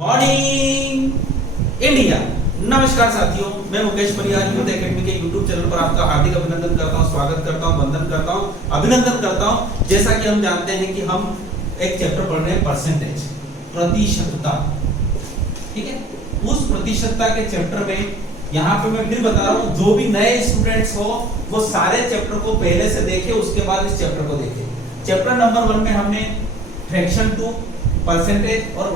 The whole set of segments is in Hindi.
Morning India. नमस्कार साथियों, मैं मुकेश परिहार यूथ एकेडमी के यूट्यूब चैनल पर आपका हार्दिक अभिनंदन करता हूं, स्वागत करता हूं, वंदन करता हूं, अभिनंदन करता हूं। जैसा कि हम जानते हैं कि हम एक चैप्टर पढ़ रहे हैं परसेंटेज, प्रतिशतता। ठीक है, उस प्रतिशतता के चैप्टर में यहाँ पे मैं फिर बता रहा हूँ, जो भी नए स्टूडेंट्स हो वो सारे चैप्टर को पहले से देखे, उसके बाद इस चैप्टर को देखे। चैप्टर नंबर 1 में हमने फ्रैक्शन टू परसेंटेज और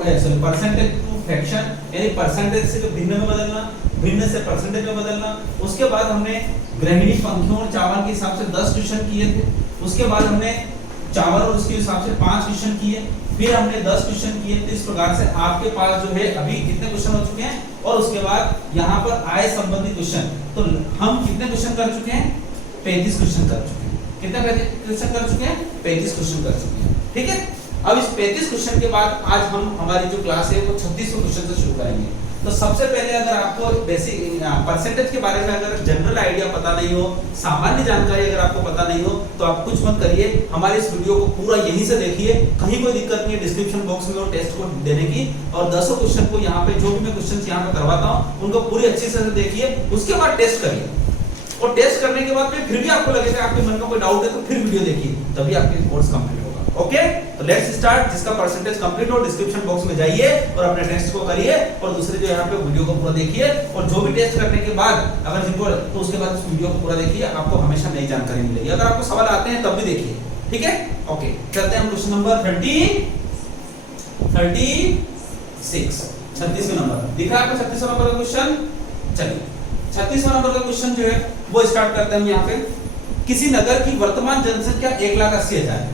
परसेंटेज टू फ्रैक्शन, यानी परसेंटेज से भिन्न में बदलना, भिन्न से परसेंटेज में बदलना। उसके बाद हमने गृहिणी पंक्तियों और चावल के हिसाब से 10 क्वेश्चन किए थे। उसके बाद हमने चावल और उसके हिसाब से 5 क्वेश्चन किए, फिर हमने 10 क्वेश्चन किए। तो इस प्रकार से आपके पास जो है अभी कितने क्वेश्चन हो चुके हैं, और उसके बाद यहाँ पर आय संबंधी क्वेश्चन। तो हम कितने क्वेश्चन कर चुके हैं? 35 क्वेश्चन कर चुके हैं। कितने क्वेश्चन कर चुके हैं? 35 क्वेश्चन कर चुके हैं। ठीक है, अब इस 35 क्वेश्चन के बाद आज हम हमारी जो क्लास है वो 36वें क्वेश्चन से शुरू करेंगे। तो सबसे पहले अगर आपको बेसिक परसेंटेज के बारे में अगर जनरल आइडिया पता नहीं हो, सामान्य जानकारी अगर आपको पता नहीं हो, तो आप कुछ मत करिए, हमारे इस वीडियो को पूरा यहीं से देखिए। कहीं कोई दिक्कत नहीं है, डिस्क्रिप्शन बॉक्स में वो टेस्ट को देने की, और 10 क्वेश्चन को यहाँ पे जो भी मैं क्वेश्चन यहाँ पे करवाता हूँ उनको पूरी अच्छी से देखिए, उसके बाद टेस्ट करिए। और टेस्ट करने के बाद फिर भी आपको लगेगा आपके मन में कोई डाउट है तो फिर वीडियो देखिए, तभी आपके कोर्स कंप्लीट होगा। ओके, तो लेट्स स्टार्ट। जिसका परसेंटेज कंप्लीट हो डिस्क्रिप्शन बॉक्स में जाइए और अपने टेस्ट को करिए, और दूसरे जो यहाँ पे वीडियो को पूरा देखिए, और जो भी टेस्ट करने के बाद अगर जिनको तो उसके बाद इस वीडियो को पूरा देखिए, आपको हमेशा नई जानकारी मिलेगी। अगर आपको सवाल आते हैं तब भी देखिए। ठीक है, ओके, चलते हैं हम क्वेश्चन नंबर 36 नंबर दिख रहा है आपको। 36वां नंबर का क्वेश्चन, चलिए 36वां नंबर का क्वेश्चन जो है वो स्टार्ट करते हैं हम यहाँ पे। किसी नगर की वर्तमान जनसंख्या 1,80,000 है।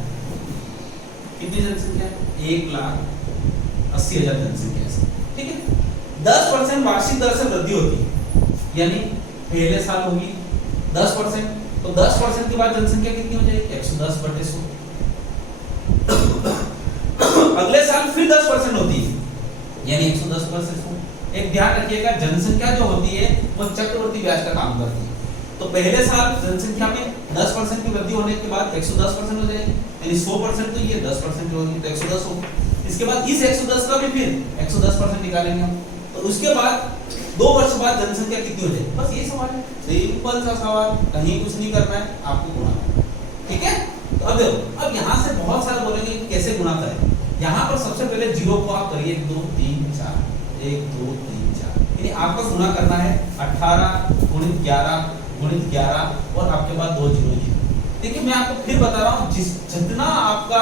कितनी जनसंख्या है? 1,80,000 जनसंख्या है। ठीक है, 10% वार्षिक दर से वृद्धि होती है, यानी पहले साल होगी 10%, तो 10% के बाद जनसंख्या कितनी हो जाएगी? 110/100। अगले साल फिर 10% होती है, यानी 110/100। एक ध्यान रखिएगा, जनसंख्या जो होती है वो चक्रवर्ती ब्याज का काम करती है। तो पहले साल जनसंख्या में 10% की वृद्धि होने के बाद 110% हो जाएगी, यानी 100% तो ये 10% होगी, तो 110 होगा। इसके बाद इस 110 का भी फिर 110% निकालेंगे हम, तो उसके बाद 2 वर्ष बाद जनसंख्या कितनी हो जाएगी? बस ये सवाल है, सिंपल सा सवाल, कहीं कुछ नहीं करना है, आपको गुणा करना है। ठीक है, तो अब देखो, अब यहाँ से बहुत सारे बोलेंगे कि कैसे गुणा करें। यहाँ पर सबसे पहले 0 को आप करिए 1 2 3 4, 1 2 3 4, यानी आपको गुणा करना है 18 गुणित 11 गुणित 11 और आपके बाद 2 जीरो। देखिए मैं आपको फिर बता रहा हूँ, जितना आपका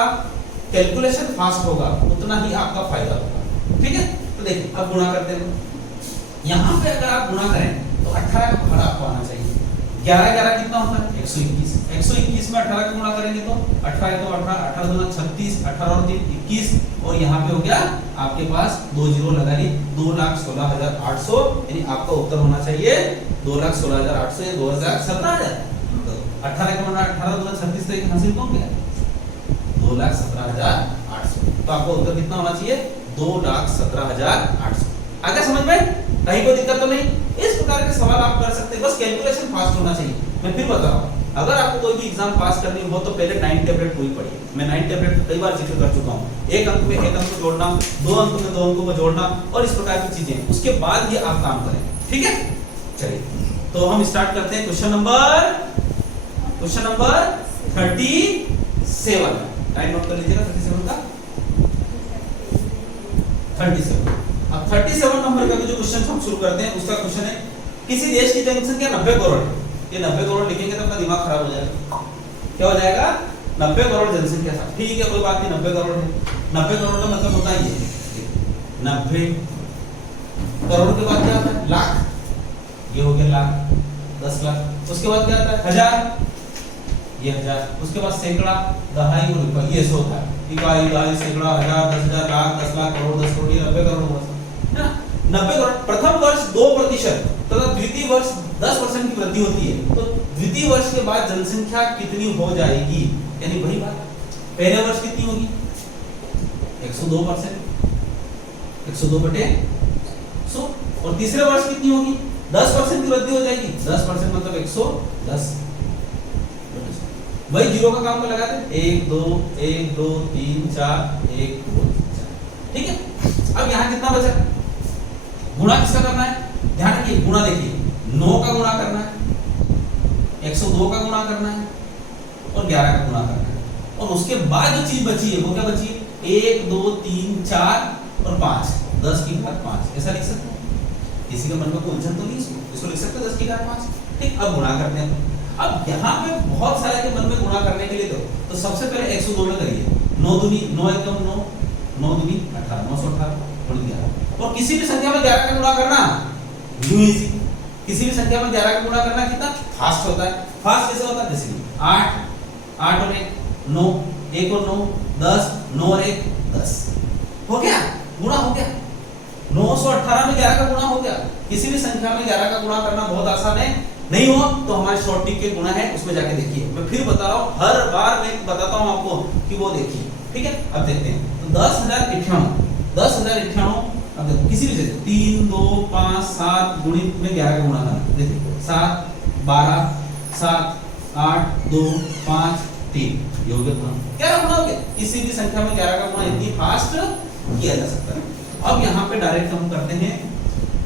कैलकुलेशन फास्ट होगा उतना ही आपका फायदा होगा। ठीक है, तो देखिए अब गुणा करते हैं। यहाँ पे अगर आप गुणा करें तो 18 का भाड़ा आपको आना चाहिए। 11 कितना होता है? 121। 121 में 18 का गुणा करेंगे तो 18 तो 18, 18 दूना 36, 18 और 3 21, और यहाँ पे हो गया आपके पास 2 जीरो लगा ली, 2,16,800, यानी आपका उत्तर होना चाहिए 2,16,800 या 2,17,000। 18 का गुणा 18 दूना 36 तो एक हासिल कौन गया? 2,17,800। तो आपका उत्तर कितना होना चाहिए? 2,17,800। आगे समझ में? कहीं कोई दिक्कत तो नहीं? इस प्रकार के सवाल आप कर सकते हैं, बस कैलकुलेशन फास्ट होना चाहिए। मैं फिर बता रहा हूँ, अगर आपको कोई भी एग्जाम पास करनी हो तो पहले 9 टैबलेट पूरी पढ़िए। मैं 9 टैबलेट कई बार जिक्र कर चुका हूँ। एक अंक में एक अंक को जोड़ना, 2 अंक में 2 अंकों को जोड़ना, और इस प्रकार की चीजें, उसके बाद ही आप काम करें। ठीक है, चलिए तो हम स्टार्ट करते हैं क्वेश्चन नंबर 37। टाइम नोट कर लीजिएगा 37 का। 37। अब 37 नंबर का जो क्वेश्चन हम शुरू करते हैं उसका क्वेश्चन है, किसी देश की जनसंख्या 90 करोड़ है। ये 90 करोड़ लिखेंगे तो आपका दिमाग खराब हो जाएगा। क्या हो जाएगा? 90 करोड़ जनसंख्या था। ठीक है, कोई बात नहीं, 90 करोड़ है। 90 करोड़ का मतलब होता है ये 90 करोड़ के बाद क्या आता है? लाख। ये हो गया लाख, 10 लाख। उसके बाद क्या आता है? हजार, ये हजार। उसके बाद सैकड़ा, दहाई और रुपया, ये 100 था। इकाई, दहाई, सैकड़ा, हजार, 10,000, लाख, 10 लाख, करोड़, 10 करोड़, ये 90 करोड़ हुआ है ना। 90 करोड़। प्रथम वर्ष 2% तथा द्वितीय वर्ष 10% की वृद्धि होती है, तो द्वितीय वर्ष के बाद जनसंख्या कितनी हो जाएगी? यानी वही बात, पहले वर्ष कितनी होगी? 102%, 102/100। और तीसरे वर्ष कितनी होगी? 10% की वृद्धि हो जाएगी। 10% मतलब 110। वही जीरो का काम को लगाते 1 2 1 2 3 4 1 2 3 4। ठीक है, अब यहाँ कितना बचा, गुणा किसका करना है, ध्यान रखिए गुणा, देखिए 9 का गुणा करना है, 102 का गुणा करना है और 11 का गुणा करना है, और उसके बाद जो चीज बची है वो क्या बची है, 1 2 3 4 और 5, 10 की घात 5, ऐसा लिख सकते हैं। किसी के मन में कोई उलझन तो नहीं, इसको लिख सकते हैं 10 की घात 5। ठीक, अब गुणा करते हैं। अब यहाँ पे बहुत सारे के मन में गुणा करने के लिए तो सबसे पहले 102 में करिए, 9 दूनी 9 एकम 9, 9 दूनी 18, 918 और 11। और किसी भी संख्या में 11 का गुणा करना यूं इजी, किसी भी संख्या में 11 का गुणा करना कितना फास्ट होता है। फास्ट कैसे होता है, जैसे 8 8 और 1 9, 1 और 9 10, 9 और 1 10, हो गया गुणा, हो गया 918 में 11 का गुणा हो गया। किसी भी संख्या में 11 का गुणा करना बहुत आसान है, नहीं हो तो हमारे शॉर्ट ट्रिक के गुणा है, उसमें जाके देखिए। मैं फिर बता रहा हूं, हर बार मैं बताता हूं आपको कि वो देखिए। ठीक है, अब देखते हैं। तो 10,098, अब देखो किसी भी जगह 3 2 5 7 गुणित में 11 का गुणा करना, देखिए 7 12 7 8 2 5 3, ये हो गया गुणा। क्या गुणा हो गया, किसी भी संख्या में 11 का गुणा इतनी फास्ट किया जा सकता है। अब यहाँ पे डायरेक्ट हम करते हैं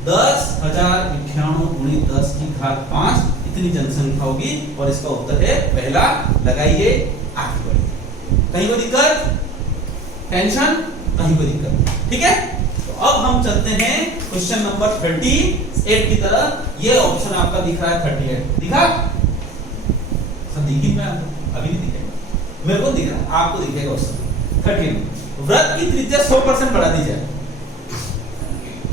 10,098 गुणित 10 की घात 5, इतनी जनसंख्या होगी और इसका उत्तर है पहला। लगाइए, आगे बढ़िए। कहीं कोई दिक्कत, टेंशन, कहीं कोई दिक्कत, ठीक है। तो अब हम चलते हैं क्वेश्चन नंबर 38 की तरफ। ये ऑप्शन आपका दिख रहा है 38, दिखा सब, दिखी मैं अभी नहीं दिखेगा, मेरे को दिख रहा है, आपको दिखेगा ऑप्शन 38। वृत्त की त्रिज्या 100% बढ़ा दी जाए,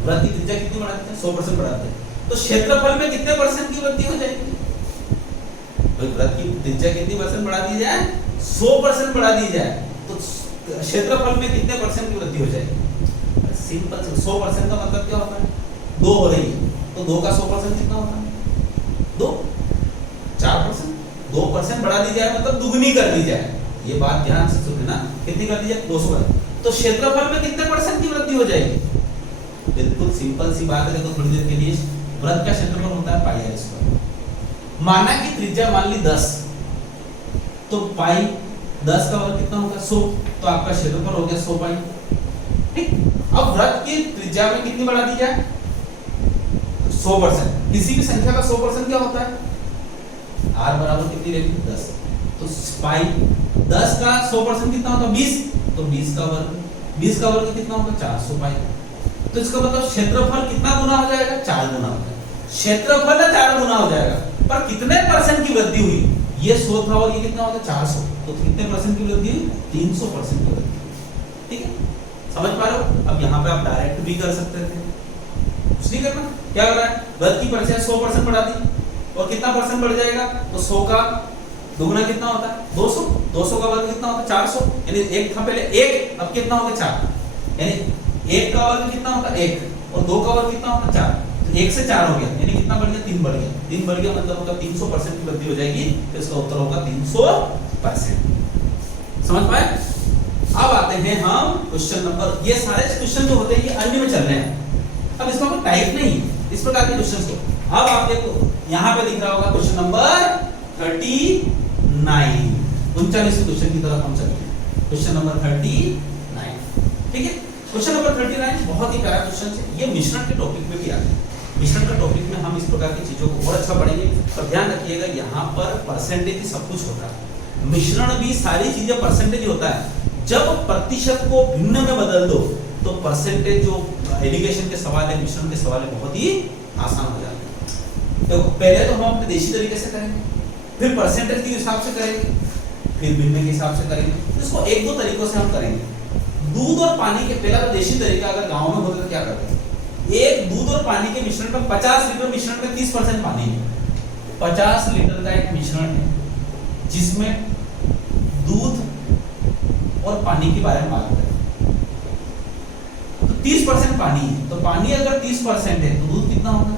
वृत्त की त्रिज्या कितनी बढ़ा देते हैं, 100% बढ़ाते हैं, तो क्षेत्रफल में कितने परसेंट की वृद्धि हो जाएगी। तो वृत्त की त्रिज्या कितनी परसेंट बढ़ा दी जाए, 100% बढ़ा दी जाए, तो क्षेत्रफल में कितने परसेंट की वृद्धि हो जाएगी। सिंपल, 100% का मतलब क्या होता है, 2 हो रही है, तो 2 का 100% कितना होता है, 2 4%, 2% बढ़ा दी जाए मतलब दुगनी कर दी जाए। ये बात ध्यान से सुनना, कितनी कर दी जाए, 200। तो क्षेत्रफल में कितने परसेंट की वृद्धि हो जाएगी। बिल्कुल सिंपल सी बात है। देखो थोड़ी देर के लिए, वृत्त का क्षेत्रफल होता है पाई आर स्क्वायर। माना कि त्रिज्या मान ली 10, तो पाई 10 का वर्ग कितना होगा, 100, तो आपका क्षेत्रफल हो गया 100 पाई। ठीक, अब वृत्त की त्रिज्या में कितनी बढ़ा दी जाए, 100%। किसी भी संख्या का 100% क्या होता है, r बराबर कितनी रहेगी, 10। तो पाई 10 का 100% कितना होगा, 20, तो 20 का वर्ग कितना होगा, 400 पाई। तो इसका मतलब क्षेत्रफल कितना गुना हो जाएगा, 4 गुना हो जाएगा। क्षेत्रफल 4 गुना हो जाएगा, पर कितने परसेंट की वृद्धि हुई, ये 100 था और ये कितना होगा 400, तो कितने परसेंट की वृद्धि हुई, 300% की वृद्धि। ठीक है, समझ पा रहे हो। अब यहाँ पे आप डायरेक्ट भी कर सकते थे, कुछ नहीं करना। क्या कर रहा है, वृत्त की परिसीमा 100% बढ़ा दी, और कितना परसेंट बढ़ जाएगा, तो 100 का दुगना कितना होता है, 200, 200 का वर्ग कितना होता है, 400, यानी एक था पहले 1, अब कितना हो गया 4, यानी 1 का वर्ग कितना होगा 1, और 2 का वर्ग कितना होगा 4, तो 1 से 4 हो गया, यानी कितना बढ़ गया, 3 बढ़ गया। 3 बढ़ गया मतलब होगा 300% की वृद्धि हो जाएगी, तो इसका उत्तर होगा 300%। समझ पाए। अब आते हैं हम क्वेश्चन नंबर, ये सारे क्वेश्चन जो होते हैं ये अन्य में चल रहे हैं, अब इसका कोई टाइप नहीं, इस प्रकार के क्वेश्चन को। अब आप देखो यहाँ पे दिख रहा होगा क्वेश्चन नंबर 39, 39 क्वेश्चन की तरफ हम चलते हैं। क्वेश्चन नंबर 39, ठीक है। क्वेश्चन नंबर 39 बहुत ही प्यारा क्वेश्चन है, ये मिश्रण के टॉपिक में भी आता है। मिश्रण का टॉपिक में हम इस प्रकार की चीजों को और अच्छा पढ़ेंगे, पर ध्यान रखिएगा यहाँ पर परसेंटेज ही सब कुछ होता है। मिश्रण भी सारी चीजें परसेंटेज होता है। जब प्रतिशत को भिन्न में बदल दो तो परसेंटेज जो एलिगेशन के सवाल है, मिश्रण के सवाल है, बहुत ही आसान हो जाते हैं। तो पहले तो हम अपने देशी तरीके से करेंगे, फिर परसेंटेज के हिसाब से करेंगे, फिर भिन्न के हिसाब से करेंगे। इसको 1-2 तरीकों से हम करेंगे। दूध और पानी के, पहला तो देशी तरीका, अगर गांव में होता तो क्या करते हैं, एक दूध और पानी के मिश्रण में 50 लीटर मिश्रण में 30% पानी है। 50 लीटर का एक मिश्रण है जिसमें दूध और पानी के बारे में बात करें, तो 30% पानी है, तो पानी अगर 30% है तो दूध कितना होगा,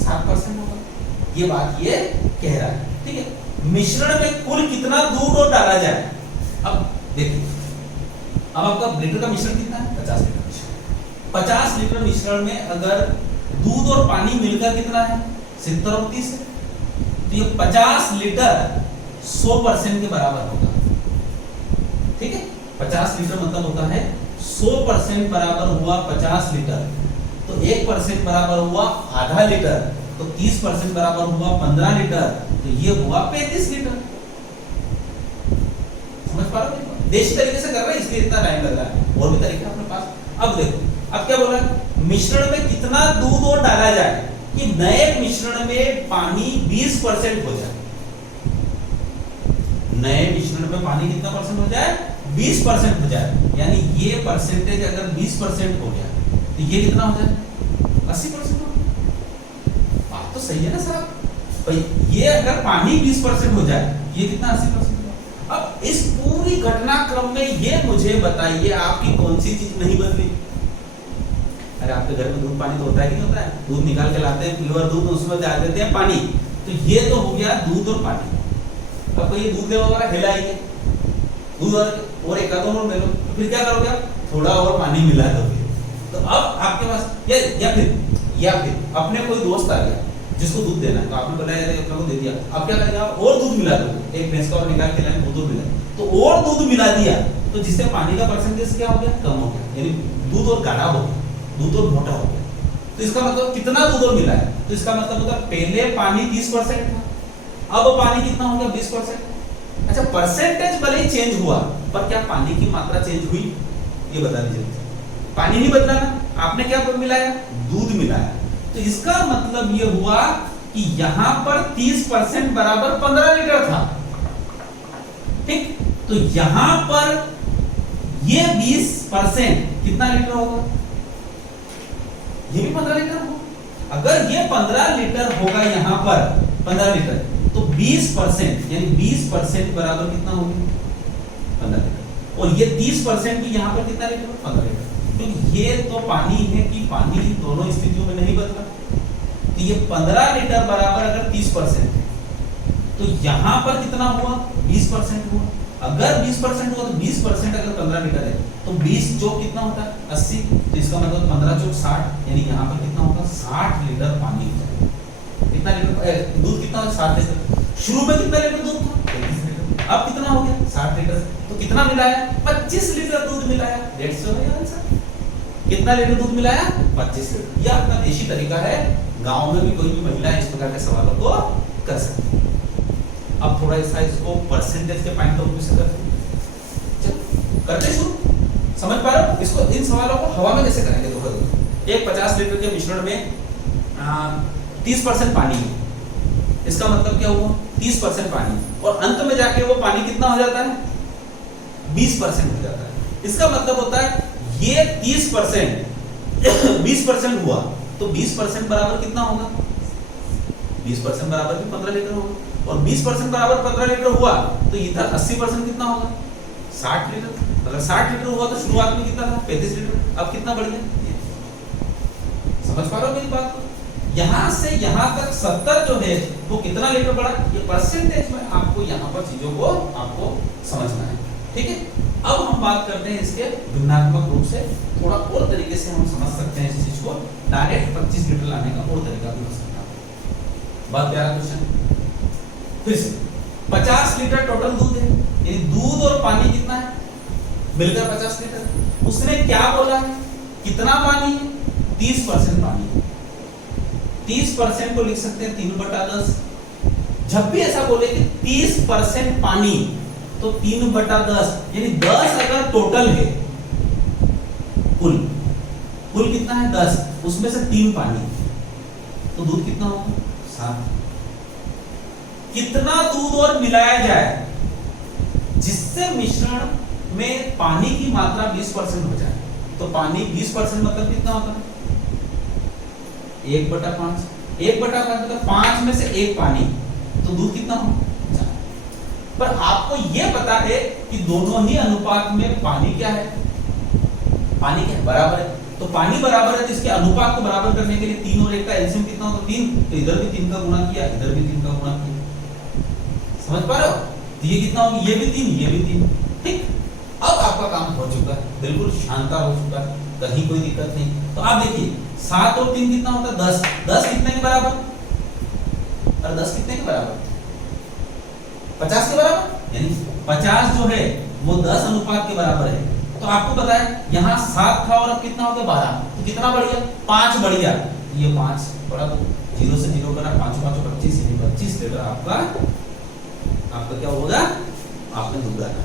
7% होगा। ये बात ये कह रहा है, ठीक है। मिश्रण में कुल कितना दूध और डाला जाए, अब देखिए, अब आपका लीटर का मिश्रण कितना है, 50 लीटर मिश्रण। 50 लीटर मिश्रण में अगर दूध और पानी मिलकर कितना है, 70 और 30 है, तो ये 50 लीटर 100% के बराबर होगा, ठीक है। 50 लीटर मतलब होता है 100% बराबर हुआ 50 लीटर, तो 1% बराबर हुआ आधा लीटर, तो 30% बराबर हुआ 15 लीटर, तो ये हुआ 35 लीटर। समझ पा रहे हो? देशी तरीके से कर रहे हैं इसलिए इतना टाइम लग रहा है, और भी तरीके अपने पास। अब देखो, अब क्या बोला, मिश्रण में कितना दूध और डाला जाए कि नए मिश्रण में पानी 20% हो जाए। नए मिश्रण में पानी कितना परसेंट हो जाए? 20% हो जाए। यानी ये परसेंटेज अगर 20% हो गया तो ये कितना हो जाए? 80% हो गया। बात तो सही है ना साहब? भाई ये अगर पानी 20% हो जाए, ये कितना 80%। अब इस पूरी घटनाक्रम में ये मुझे बताइए आपकी कौन सी चीज नहीं बदली? अरे आपके घर में दूध पानी तो होता है कि नहीं होता है? दूध निकाल के लाते हैं, प्योर दूध, उसमें डाल देते हैं पानी, तो ये तो हो गया दूध और पानी। अब ये दूध ले वगैरह हिलाइए, दूध और एक आधा और ले लो, तो फिर क्या करोगे आप? थोड़ा और पानी मिला दोगे। तो अब आपके पास या फिर अपने कोई दोस्त आ गया जिसको दूध देना है, तो आपने बताया अपने को दे दिया, अब क्या करेंगे आप? और दूध मिला दोगे, एक भैंस का और निकाल के लाए, वो दूध मिला, तो और दूध मिला दिया, तो जिससे पानी का परसेंटेज क्या हो गया? कम हो गया, यानी दूध और गाढ़ा हो गया, दूध और मोटा हो गया। तो इसका मतलब कितना दूध और मिला है? तो इसका मतलब होता है पहले पानी 30% था, अब पानी कितना हो गया? 20%। अच्छा, परसेंटेज भले ही चेंज हुआ, पर क्या पानी की मात्रा चेंज हुई? ये बता दीजिए। पानी नहीं बदला ना, आपने क्या मिलाया? दूध मिलाया। तो इसका मतलब ये हुआ कि यहां पर 30% बराबर 15 लीटर था, ठीक? तो यहां पर ये 20% कितना लीटर होगा? ये भी 15 लीटर होगा। अगर ये 15 लीटर होगा, यहां पर 15 लीटर, तो 20% यानी 20% बराबर कितना होगा? 15 लीटर। और ये 30% की यहां पर कितना लीटर? 15 लीटर। तो ये तो पानी है कि पानी दोनों स्थितियों में नहीं बदला। तो ये 15 लीटर बराबर अगर 30% है, तो यहां पर कितना हुआ? 20% हुआ। अगर 20% हुआ तो 20% अगर 15 लीटर है, तो 20 चौक कितना होता है? 80। तो इसका मतलब 15 चौक 60, यानी यहाँ पर कितना होगा? 60 लीटर पानी हो जाएगा। कितना लीटर दूध कितना होगा? 60 लीटर। शुरू में कितना लीटर दूध था? 33 लीटर। अब कितना हो गया? 60 लीटर। तो कितना मिलाया? 25 लीटर दूध मिलाया। That's your answer. कितना लीटर दूध मिलाया? 25 लीटर। यह अपना देशी तरीका है, गांव में भी कोई भी महिला इस प्रकार के सवालों को कर सकती है। अब थोड़ा सा इसको परसेंटेज के पॉइंट ऑफ व्यू से करते हैं। करते शुरू। समझ पा रहे हो? इसको, इन सवालों को हवा में कैसे करेंगे? तो एक 50 लीटर के मिश्रण में 30% पानी है। इसका मतलब क्या हुआ? 30% पानी, और अंत में जाके वो पानी कितना हो जाता है? 20% हो जाता है। इसका मतलब होता है ये 30% 20% हुआ, तो 20% बराबर कितना होगा? 20% बराबर भी 15 लीटर होगा, और 20% बराबर 15 लीटर हुआ, तो इधर 80% कितना होगा? 60 लीटर। अगर 60 लीटर हुआ तो शुरुआत में कितना था? 35 लीटर। अब कितना बढ़ गया? समझ पा रहे हो मेरी बात को? यहां से यहां तक 70 जो है वो कितना लीटर बढ़ा? ये परसेंटेज में आपको यहां पर चीजों को आपको समझना है, ठीक है? अब हम बात करते हैं इसके भिन्नात्मक रूप से, थोड़ा और तरीके से हम समझ सकते हैं इस चीज को। डायरेक्ट 25 लीटर लाने का और तरीका भी हो सकता है। बहुत प्यारा क्वेश्चन। फिर से 50 लीटर टोटल दूध है, यानी दूध और पानी कितना है? मिलकर 50 लीटर। उसने क्या बोला है? कितना पानी है? 30% पानी है। 30% को लिख सकते हैं 3/10। जब भी ऐसा बोले कि 30% पानी, तो 3/10, यानी 10 अगर टोटल है, कुल कितना है? 10, उसमें से 3 पानी, तो दूध कितना होगा? 7। कितना दूध और मिलाया जाए जिससे मिश्रण में पानी की मात्रा 20% हो जाए? तो पानी 20% मतलब कितना होता है? 1/5। 1/5 मतलब 5 में से 1 पानी, तो दूध कितना होगा? पर आपको यह पता है कि दोनों ही अनुपात में पानी क्या है? पानी क्या है? बराबर है। तो पानी बराबर है, तो इसके अनुपात को बराबर करने के लिए 3 और 1 का एलसीएम कितना होगा? 3। तो इधर भी 3 का गुणा किया, इधर भी 3 का गुणा किया। समझ पा रहे हो? तो ये कितना होगा? ये भी 3, ये भी 3, ठीक? अब आपका काम हो चुका है, बिल्कुल शांता हो चुका है, कहीं कोई दिक्कत नहीं। तो आप देखिए 7 और 3 कितना होता है? 10। 10 कितने के बराबर? और 10 कितने के बराबर? 50 के बराबर। यानी 50 जो है वो 10 अनुपात के बराबर है, तो आपको पता है यहाँ 7 था और अब कितना हो गया 12, तो कितना बढ़ गया 5 बढ़ गया, ये 5 बड़ा, तो 0 से 0 करा 5 5 25, 25 लीटर आपका क्या होगा, आपने दूध डाला,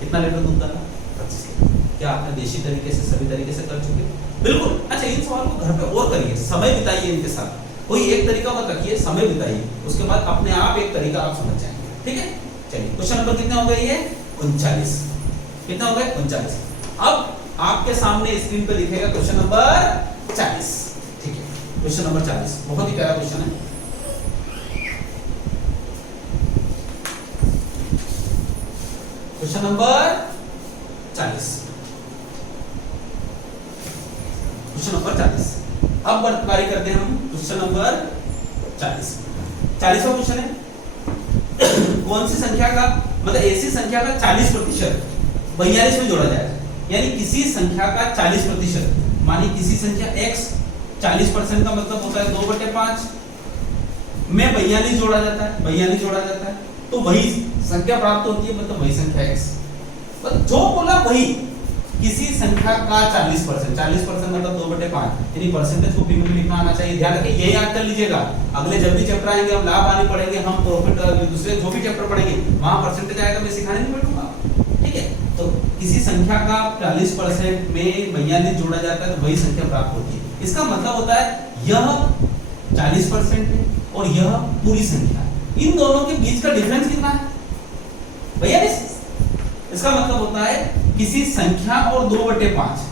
कितना लीटर दूध डाला 25 लीटर। क्या आपने देशी तरीके से सभी तरीके से कर चुके? बिल्कुल। अच्छा, इन सवाल को घर पे और करिए, समय बिताइए इनके साथ, कोई एक तरीका मत रखिए, समय बिताइए, उसके बाद अपने आप एक तरीका आप समझ जाएंगे। ठीक है, चलिए क्वेश्चन नंबर कितना हो गया, ये 39, कितना हो गया 39। अब आपके सामने स्क्रीन पे लिखेगा क्वेश्चन नंबर 40। ठीक है, क्वेश्चन नंबर 40 बहुत ही प्यारा क्वेश्चन है। Question number 40, question number 40। अब बारी करते हैं हम क्वेश्चन नंबर 40। 40वां क्वेश्चन है, कौन सी संख्या का मतलब ऐसी संख्या का 40% 42 में जोड़ा जाएगा, यानी किसी संख्या का 40%, मानिए किसी संख्या x 40% का मतलब होता है 2/5 में 42 जोड़ा जाता है, 42 जोड़ा जाता है, तो वही संख्या प्राप्त होती है, मतलब वही संख्या x। तो जो बोला वही, किसी संख्या का 40%, 40% मतलब 2/5, यानी परसेंटेज को भी लिखना आना चाहिए। ध्यान रखिए, ये याद कर लीजिएगा, अगले जब भी चैप्टर आएंगे, हम लाभ आने पढ़ेंगे, हम प्रॉफिट दूसरे जो भी चैप्टर पढ़ेंगे वहां परसेंटेज आएगा, मैं सिखाने नहीं बैठूंगा। ठीक है, तो किसी संख्या का 40% में 42 जोड़ा जाता है तो वही संख्या प्राप्त होती है। इसका मतलब होता है यह 40% है और यह पूरी संख्या, इन दोनों के बीच का डिफरेंस कितना है, 42। इसका मतलब होता है किसी संख्या और 2/5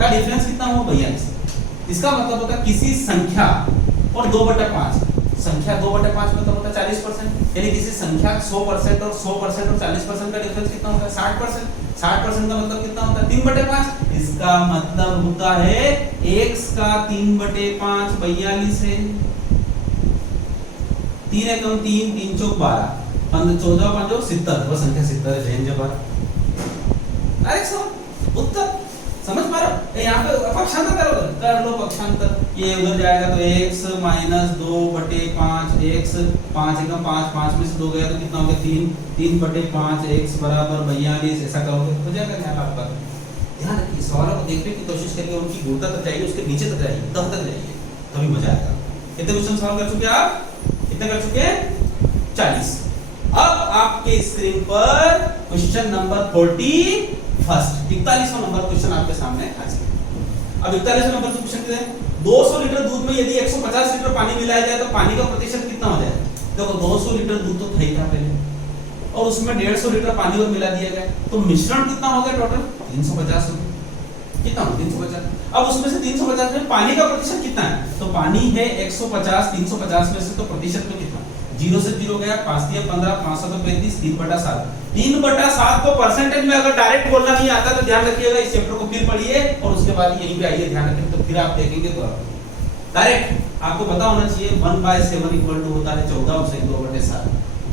का डिफरेंस कितना हुआ, 42। इसका मतलब होता है किसी संख्या और 2/5, संख्या 2/5 मतलब होता है 40%, यानी किसी संख्या 100% और 100% और 40% का डिफरेंस कितना होता है 60%। 60% का मतलब कितना होता है 3/5। इसका मतलब होता है x का 3/5 42 है, 3 एकम 3, 3 चौक 12, 14 5 70, वो संख्या 70 है। जैन जबर डायरेक्ट सवाल उत्तर समझ पा रहे हो? यहाँ पे पक्षांतर कर लो, पक्षांतर, ये उधर जाएगा तो x - 2/5 x, 5 एकम 5, 5 में से 2 गया तो कितना हो गया 3, 3/5 x बराबर 42, ऐसा करोगे हो जाएगा। ध्यान आपका, ध्यान रखिए, सवालों को देखने की कोशिश करिए, उनकी गुणता तक जाइए, उसके नीचे तक जाइए, तब तक जाइए, तभी मजा आएगा। कितने क्वेश्चन सॉल्व कर चुके आप, कितने कर चुके 40। अब आपके स्क्रीन पर क्वेश्चन नंबर 41, 41वां नंबर क्वेश्चन आपके सामने आ जाएगा। अब 41वां नंबर से क्वेश्चन क्या है, 200 लीटर दूध में यदि 150 लीटर पानी मिलाया जाए तो पानी का प्रतिशत कितना हो जाएगा। देखो 200 लीटर दूध तो था ही था पहले, और उसमें 150 लीटर पानी और मिला दिया गया, तो मिश्रण कितना हो गया टोटल 350 हो गया। कितना 350। अब उसमें से 350 में पानी का प्रतिशत कितना है, तो पानी है 150, 350 में से तो प्रतिशत में कितना, 0 से 0 गया, 5 दिया 15, 5 तो 35, 3/7। 3/7 को परसेंटेज में अगर डायरेक्ट बोलना नहीं आता तो ध्यान रखिएगा, इस चैप्टर को फिर पढ़िए और उसके बाद यहीं पे आइए, ध्यान रखिए, तो फिर आप देखेंगे तो डायरेक्ट आपको पता होना चाहिए 1/7 इक्वल टू होता है 14 से 2/7।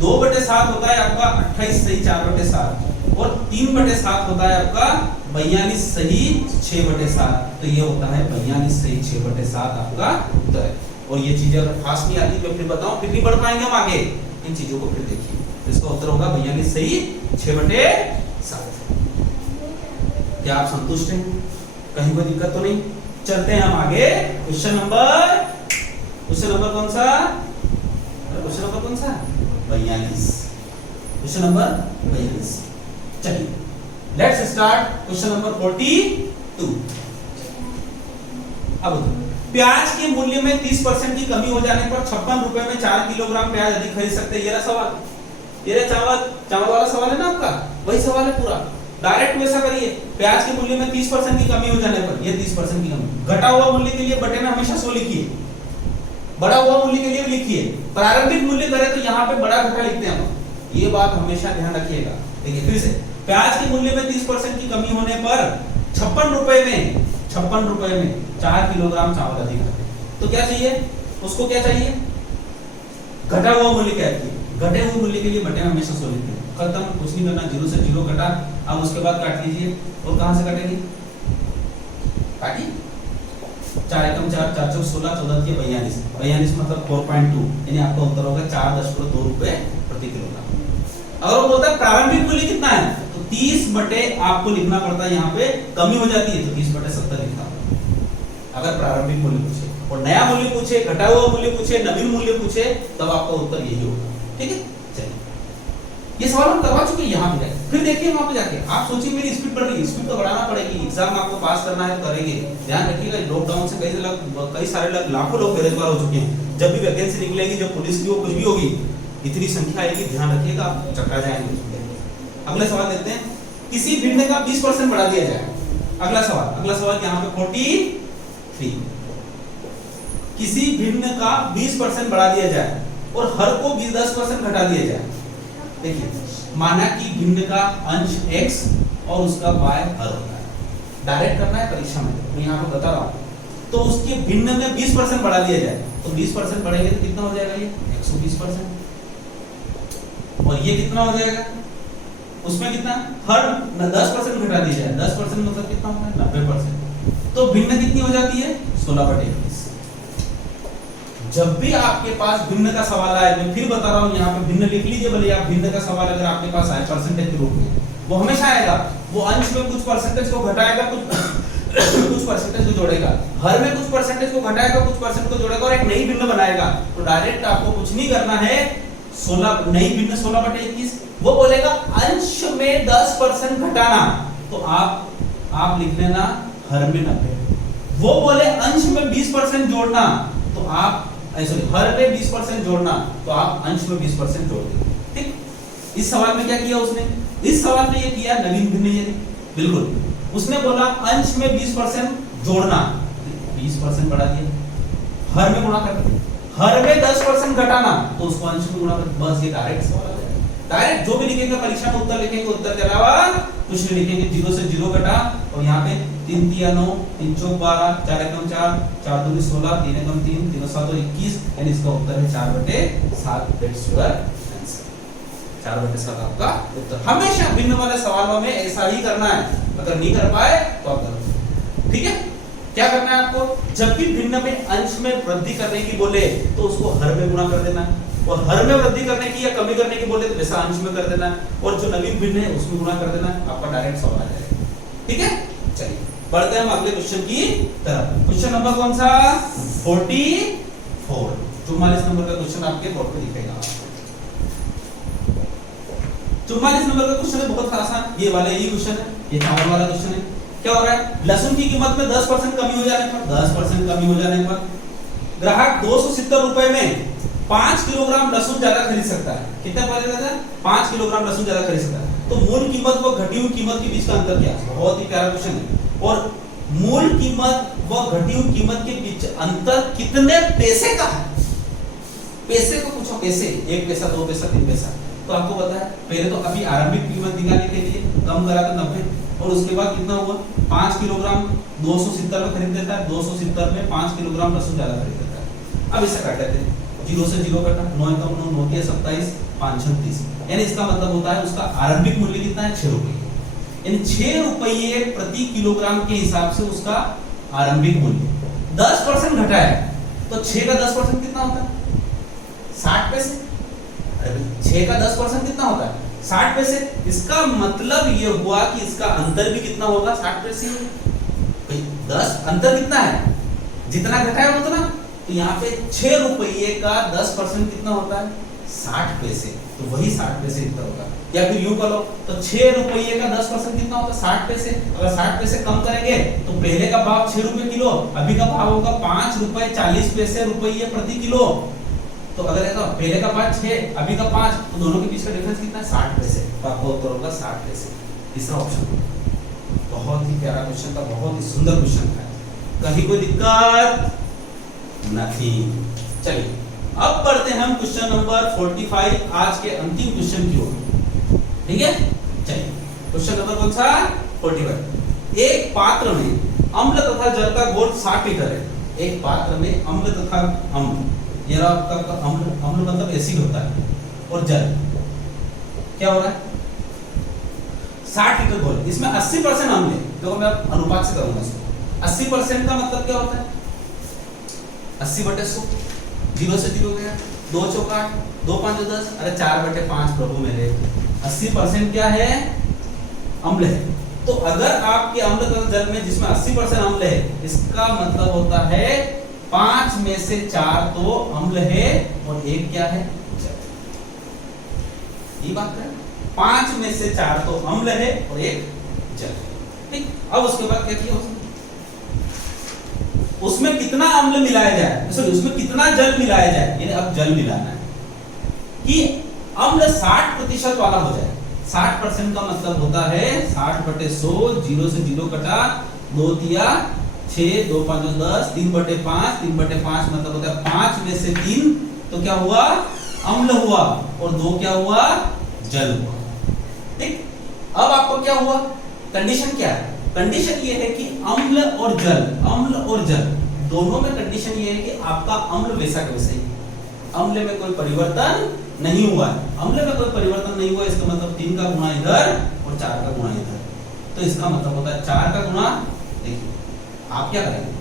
2/7 होता है आपका 28 सही 4/7 और 3/7 होता है आपका 42 सही 6/7। तो ये होता है 42 सही 6/7 आपका उत्तर है। और ये चीजें अगर खास नहीं आती मैं फिर बताऊं, फिर नहीं बढ़ पाएंगे हम आगे, इन चीजों को फिर देखिए। इसका उत्तर होगा 42 सही 6/7। क्या आप संतुष्ट हैं, कहीं कोई दिक्कत तो नहीं? चलते हैं हम आगे। क्वेश्चन नंबर कौन सा, क्वेश्चन नंबर कौन सा 42, क्वेश्चन नंबर 42। चलिए लेट्स स्टार्ट क्वेश्चन नंबर 42। अब प्याज के मूल्य में 30% की कमी हो जाने पर 56 रुपए में 4 किलोग्राम प्याज अधिक खरीद सकते हैं। ये रहा सवाल, ये रहा चावल वाला सवाल है ना आपका, वही सवाल है पूरा। डायरेक्ट वैसा करिए, प्याज के मूल्य में 30% की कमी हो जाने पर, ये 30% की कमी, घटा हुआ मूल्य के लिए बटे में हमेशा 100 लिखिए, बढ़ा हुआ मूल्य के लिए लिखिए। प्रारंभिक मूल्य करें तो यहाँ पे बड़ा घटा लिखते हैं हम, ये बात हमेशा ध्यान रखिएगा। देखिए फिर से, प्याज के मूल्य में 30% की कमी होने पर 56 रुपए में 4 किलोग्राम चावल अधिक है। तो क्या चाहिए उसको, क्या चाहिए, घटा हुआ मूल्य क्या है, घटे हुए मूल्य के लिए बटे में हमेशा 100 लिखते हैं। खत्म, कुछ नहीं करना, 0 से 0 घटा। अब उसके बाद काट लीजिए, और कहां से काटेंगे, काटिए 4 एकम 4, 4 चौक 16, 14 के 42, 42 मतलब 4.2, यानी आपका उत्तर होगा 4.2 रुपए प्रति किलोग्राम। अगर वो बोलता है प्रारंभिक मूल्य कितना है, तो 30 बटे आपको लिखना पड़ता है, यहाँ पे कमी हो जाती है तो 30 बटे 70 लिखना पड़ता है अगर प्रारंभिक मूल्य पूछे, और नया मूल्य पूछे, घटा हुआ मूल्य पूछे, नवीन मूल्य पूछे, तब आपका उत्तर यही होगा। ठीक है, चलिए ये सवाल हम करवा चुके हैं यहाँ पे जाके। फिर देखिए वहां पे जाके आप सोचिए मेरी स्पीड बढ़ रही है, स्पीड तो बढ़ाना पड़ेगी, एग्जाम आपको पास करना है तो करेंगे। ध्यान रखिएगा लॉकडाउन से कई सारे लोग, लाखों लोग बेरोजगार हो चुके हैं। जब भी वैकेंसी निकलेगी, जब पुलिस की हो, कुछ भी होगी, इतनी संख्या आएगी, ध्यान रखिएगा आप चकरा जाएंगे। अगले सवाल देखते हैं, किसी भिन्न का 20% बढ़ा दिया जाए। अगला सवाल यहाँ पे 43, किसी भिन्न का 20% बढ़ा दिया जाए और हर को 10% घटा दिया जाए। देखिए माना कि भिन्न का अंश x और उसका y हर होता है, डायरेक्ट करना है परीक्षा में, मैं यहाँ पे बता रहा हूँ। तो उसके भिन्न में 20% बढ़ा दिया जाए, तो 20% बढ़ेंगे तो कितना हो जाएगा, ये 120%, और ये कितना हो जाएगा, उसमें कितना, हर 10% घटा दिया जाए, 10% मतलब कितना होता है 90%, तो भिन्न कितनी हो जाती है 16/21। जब भी आपके पास भिन्न का सवाल आए, मैं फिर बता रहा हूं, यहाँ पे भिन्न लिख लीजिए भले आप, भिन्न का सवाल अगर आपके पास आए परसेंटेज के रूप में, वो हमेशा आएगा, वो अंश में कुछ परसेंटेज को घटाएगा, कुछ परसेंटेज को जोड़ेगा, हर में कुछ परसेंटेज को घटाएगा, कुछ परसेंट को जोड़ेगा और एक नई भिन्न बनाएगा। तो डायरेक्ट आपको कुछ नहीं करना है, 16 नई भिन्न 16/21, वो बोलेगा अंश में 10% घटाना, तो आप लिख लेना हर में 90, वो बोले अंश में 20% जोड़ना, तो आप सॉरी हर में 20% जोड़ना, तो आप अंश में 20% जोड़ देंगे। ठीक, इस सवाल में क्या किया उसने, इस सवाल में ये किया नवीन भिन्न, ये बिल्कुल उसने बोला अंश में 20% जोड़ना, 20% बढ़ा दिया, हर में गुणा कर दिया, हर में 10% घटाना, तो उसको अंश में गुणा कर, बस ये डायरेक्ट सवाल है। डायरेक्ट जो भी लिखेंगे परीक्षा में उत्तर लिखेंगे, उत्तर के अलावा कुछ नहीं लिखेंगे, 0 से 0 घटा, और यहाँ पे 3 3 9, 3 4 12, 4 1 4, 4 2 16, 3 1 3, 3 7 21, यानी इसका उत्तर है 4/7। दैट्स योर आंसर, 4/7 आपका उत्तर। हमेशा भिन्न वाले सवालों में ऐसा ही करना है, अगर नहीं कर पाए तो आप करो। ठीक है, क्या करना है आपको, जब भी भिन्न में अंश में वृद्धि करने की बोले तो उसको हर में गुणा कर देना है, और हर में वृद्धि करने की या कमी करने की बोले तो वैसा अंश में कर देना है, और जो नवीन भिन्न है उसमें गुणा कर देना है, आपका डायरेक्ट सवाल आ जाएगा। ठीक है, चलिए बढ़ते हैं हम अगले क्वेश्चन की तरफ। क्वेश्चन नंबर कौन सा, 44, 44 नंबर का क्वेश्चन आपके बोर्ड पे दिखेगा। 44 नंबर का क्वेश्चन है बहुत आसान, ये वाला यही क्वेश्चन है, ये चावल वाला क्वेश्चन है। क्या हो रहा है, लहसुन की कीमत में 10% कमी हो जाने पर, 10% कमी हो जाने पर ग्राहक 270 रुपए में 5 किलोग्राम लहसुन ज्यादा खरीद सकता है। कितना पड़ेगा सर, 5 किलोग्राम लहसुन ज्यादा खरीद सकता है। तो मूल कीमत व घटी हुई कीमत के बीच का अंतर क्या है, बहुत ही प्यारा क्वेश्चन है। और मूल कीमत व घटी हुई कीमत के बीच अंतर कितने पैसे का है, पैसे को पूछो, पैसे 1 पैसा 2 पैसा 3 पैसा, तो आपको पता है पहले तो अभी आरंभिक कीमत निकालने के लिए कम करा तो 90, और उसके बाद कितना हुआ, 5 किलोग्राम 270 में खरीद देता है, 270 में 5 किलोग्राम लहसुन ज्यादा खरीद देता है। अब इसे काट देते हैं, 0 से 0 कटा, 9 9 9 9 27, 5 36, यानी इसका मतलब होता है उसका आरंभिक मूल्य कितना है, 6 रुपये, यानी 6 रुपये प्रति किलोग्राम के हिसाब से उसका आरंभिक मूल्य। 10% घटा है तो 6 का 10% कितना होता है, 60 पैसे। 6 का 10% कितना होता है, 60 पैसे। इसका मतलब ये हुआ कि इसका अंतर भी कितना होगा, 60 पैसे। 10 अंतर कितना है, जितना घटा है उतना, तो यहाँ पे 6 रुपये का 10% कितना होता है, 60 पैसे, तो वही 60 पैसे इतना होगा। या फिर यूं करो तो 6 रुपये का 10% कितना होता है, 60 पैसे। अगर 60 पैसे कम करेंगे तो पहले का भाव 6 रुपए किलो, अभी का भाव होगा 5 रुपए 40 पैसे रुपये प्रति किलो। तो अगर ऐसा पहले का 5 6, अभी का 5, तो दोनों के बीच का डिफरेंस कितना है, 60 पैसे। तो आपका उत्तर होगा 60 पैसे, तीसरा ऑप्शन। बहुत ही प्यारा क्वेश्चन था, बहुत ही सुंदर क्वेश्चन था, कहीं कोई दिक्कत नहीं। चलिए अब बढ़ते हैं हम क्वेश्चन नंबर 45, आज के अंतिम क्वेश्चन की ओर। ठीक है, चलिए क्वेश्चन नंबर कौन सा, 45। एक पात्र में अम्ल तथा जल का घोल 60 लीटर है। एक पात्र में अम्ल तथा अम्ल, ये आपका अम्ल मतलब एसिड होता है, और जल क्या हो रहा है, 60 लीटर घोल, इसमें 80% अम्ल है। देखो मैं अनुपात से करूंगा इसको, 80% का मतलब क्या होता है, 80/100, 0 से 0 गया, 2 चौका 2 5 10, अरे 4/5 प्रभु मेरे। 80% क्या है, अम्ल है। तो अगर आपके अम्ल का जल में जिसमें 80% अम्ल है, इसका मतलब होता है 5 में से 4 तो अम्ल है और 1 क्या है, जल। ये बात है, 5 में से 4 तो अम्ल है और 1 जल। ठीक, अब उसके बाद क्या किया उसमें कितना अम्ल मिलाया जाए, सॉरी उसमें कितना जल मिलाया जाए, यानी अब जल मिलाना है कि अम्ल 60% वाला हो जाए। 60% का मतलब होता है 60/100, 0 से 0 कटा, 2 तिया 6, 2 5 10, 3/5, 3/5 मतलब होता है 5 में से 3 तो क्या हुआ, अम्ल हुआ, और 2 क्या हुआ, जल हुआ। ठीक, अब आपको क्या हुआ, कंडीशन क्या है, कंडीशन ये है कि अम्ल और जल दोनों में कंडीशन ये है कि आपका अम्ल वैसा का वैसा ही, अम्ल में कोई परिवर्तन नहीं हुआ है। अम्ल में कोई परिवर्तन नहीं हुआ, इसका मतलब 3 का गुणा इधर और 4 का गुणा इधर, तो इसका मतलब होता है 4 का गुणा, देखिए आप क्या करेंगे,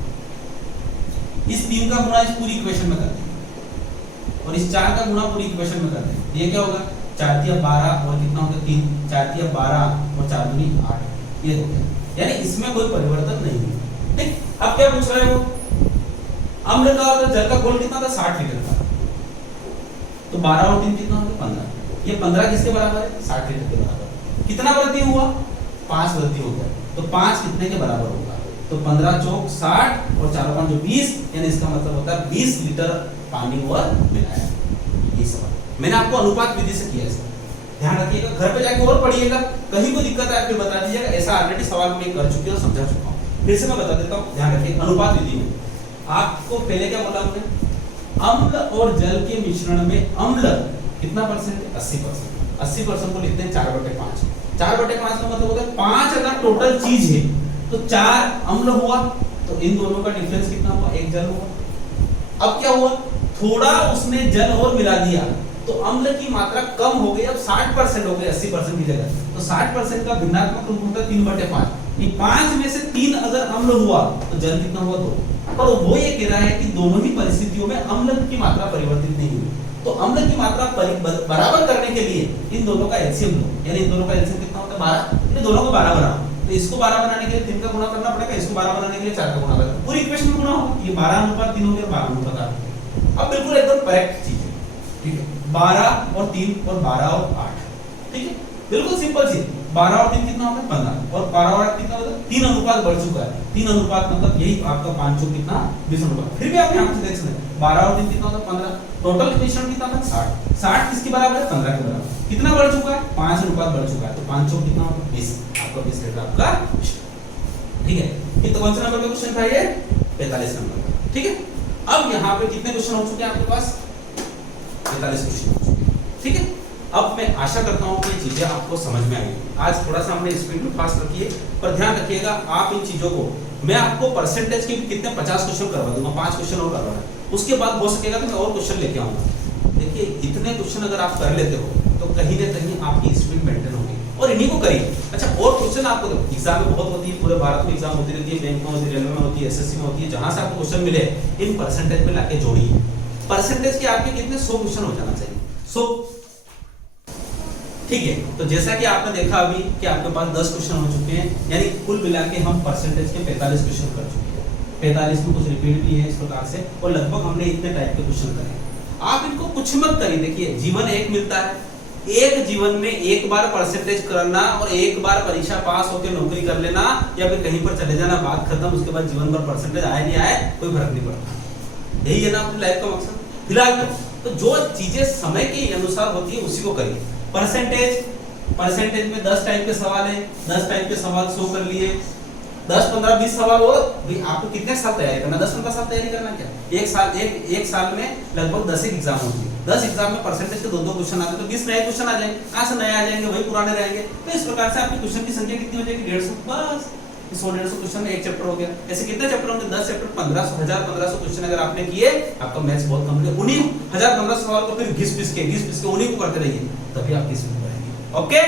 इस 3 का गुणा इस पूरी इक्वेशन में करते हैं और इस 4 का गुणा पूरी इक्वेशन में करते हैं। ये क्या होगा, 4 तिया 12 और कितना होगा 3, 4 तिया 12 और 4 दूनी 8, ये हो गया, यानी इसमें कोई परिवर्तन नहीं है। ठीक, अब क्या पूछ रहे हो, अम्ल का और जल का घोल कितना था, 60 लीटर का, तो 12 और 3 कितना हो गया, 15। ये 15 किसके बराबर है, 60 लीटर के बराबर। कितना वृद्धि हुआ, 5 वृद्धि हो गया, तो 5 कितने के बराबर होगा, तो 15 चौक 60 और 4 5 20, यानी इसका मतलब होता है 20 लीटर पानी और मिलाया। ये सवाल मैंने आपको अनुपात विधि से किया है, ध्यान रखिएगा, घर पे जाके और पढ़िएगा, कहीं कोई दिक्कत है फिर बता दीजिएगा, ऐसा ऑलरेडी सवाल मैं कर चुके और समझा चुका हूं, फिर से मैं बता देता हूं, ध्यान रखिए। अनुपात विधि में आपको पहले क्या बोला हमने, अम्ल और जल के मिश्रण में अम्ल कितना परसेंट है, 80%। 80% को लिखते हैं 4/5। 4/5 का मतलब होता है 5 अगर टोटल चीज है तो 4 अम्ल हुआ, तो इन दोनों का डिफरेंस कितना हुआ, 1 जल हुआ। अब क्या हुआ, थोड़ा उसने जल और मिला दिया तो अम्ल की मात्रा कम हो गई, अब 60% हो गई 80% की जगह, तो 60% का भिन्नात्मक रूप होता है 3/5। ये 5 में से 3 अगर अम्ल हुआ तो जल कितना हुआ, 2। पर वो ये कह रहा है कि दोनों ही परिस्थितियों में अम्ल की मात्रा परिवर्तित नहीं हुई, तो अम्ल की मात्रा बराबर करने के लिए इन दोनों का एलसीएम लो, यानी इन दोनों का एलसीएम कितना होता है 12, इन दोनों को 12 बनाओ, तो इसको 12 बनाने के लिए 3 का गुणा करना पड़ेगा, इसको 12 बनाने के लिए 4 का गुणा करना, पूरी इक्वेशन में गुणा होगा, ये 12/3 हो गया, 12/8। अब बिल्कुल एकदम करेक्ट चीज है, ठीक है, 12 और 3 और 12 और 8, ठीक है, बिल्कुल सिंपल चीज। 12 और 3 कितना होगा, 15, और 12 और 8 कितना होगा, 3 अनुपात बढ़ चुका है, 3 अनुपात मतलब यही आपका 5 चौक कितना 20 अनुपात, फिर भी आप यहां से देख सकते हैं 12 और 3 कितना होगा, 15, टोटल मिश्रण कितना था, 60। 60 किसके बराबर है, 15 के बराबर। कितना बढ़ चुका है, 5 अनुपात बढ़ चुका है, तो 5 चौक कितना होगा, 20, आपका 20 लीटर आपका, ठीक है। ये तो कौन सा नंबर का क्वेश्चन था, ये 45 नंबर का, ठीक है। अब यहाँ पे कितने क्वेश्चन हो चुके हैं आपके पास, 45 क्वेश्चन हो चुके हैं, ठीक है। अब मैं आशा करता हूं कि ये चीजें आपको समझ में आई। आज थोड़ा सा हमने स्पीड में फास्ट रखी है, पर ध्यान रखिएगा आप इन चीजों को, मैं आपको परसेंटेज के कितने 50 क्वेश्चन करवा दूंगा, 5 क्वेश्चन और करवाना है, उसके बाद हो सकेगा तो मैं और क्वेश्चन लेके आऊंगा। देखिए इतने क्वेश्चन अगर आप कर लेते हो तो कहीं ना कहीं आपकी स्पीड मेंटेन होगी, और इन्हीं को करिए। अच्छा, और क्वेश्चन आपको एग्जाम में बहुत होती है, पूरे भारत में एग्जाम होती रहती है, बैंक में होती है, रेलवे में होती है, एसएससी में होती है, जहां से आपको क्वेश्चन मिले इन परसेंटेज में लाके जोड़िए। परसेंटेज के आपके कितने 100 क्वेश्चन हो जाना चाहिए, 100, ठीक है। तो जैसा कि आपने देखा अभी कि आपके पास 10 क्वेश्चन हो चुके हैं, यानी कुल मिला के हम परसेंटेज के 45 क्वेश्चन कर चुके हैं। 45 में कुछ रिपीट भी है इस प्रकार से, और लगभग हमने इतने टाइप के क्वेश्चन करे। आप इनको कुछ मत करिए, देखिए जीवन एक मिलता है, एक जीवन में एक बार परसेंटेज करना और एक बार परीक्षा पास होकर नौकरी कर लेना या फिर कहीं पर चले जाना, बात खत्म। उसके बाद जीवन भर परसेंटेज आए नहीं आए कोई फर्क नहीं पड़ता, यही है ना अपनी लाइफ का मकसद फिलहाल। तो जो चीजें समय के अनुसार होती है उसी को करिए। परसेंटेज में 10 टाइप के सवाल है, 10 टाइप के सवाल 100 कर लिए, 10 15 20 सवाल और भी आपको कितने साल तैयारी करना, 10 15 साल तैयारी करना क्या, एक साल में लगभग 10 एग्जाम होती है, 10 एग्जाम में परसेंटेज के 2-2 क्वेश्चन आते हैं, तो 20 नए क्वेश्चन आ जाएंगे। कहां से नए आ जाएंगे, वही पुराने रहेंगे। तो इस प्रकार से आपकी क्वेश्चन की संख्या कितनी हो जाएगी, 150, बस 100-150 क्वेश्चन में एक चैप्टर हो गया। ऐसे कितने चैप्टर होंगे, 10 चैप्टर, 1500 क्वेश्चन अगर आपने किए, आपका मैथ्स बहुत कंप्लीट। उन्हीं 1000-1500 सवाल को फिर घिस पिस के उन्हीं को करते रहिए, तभी आपकी स्पीड बढ़ेगी। ओके,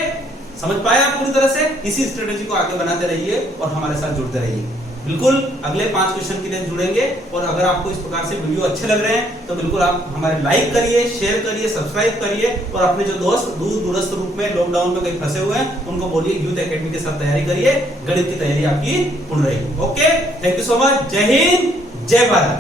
समझ पाए आप पूरी तरह से? इसी स्ट्रेटेजी को आगे बनाते रहिए और हमारे साथ जुड़ते रहिए। बिल्कुल अगले 5 क्वेश्चन के लिए जुड़ेंगे। और अगर आपको इस प्रकार से वीडियो अच्छे लग रहे हैं तो बिल्कुल आप हमारे लाइक करिए, शेयर करिए, सब्सक्राइब करिए और अपने जो दोस्त दूरस्थ रूप में लॉकडाउन में कहीं फंसे हुए हैं उनको बोलिए यूथ एकेडमी के साथ तैयारी करिए, गणित की तैयारी आपकी पूर्ण रहेगी। Okay, thank you so much. जय हिंद, जय भारत।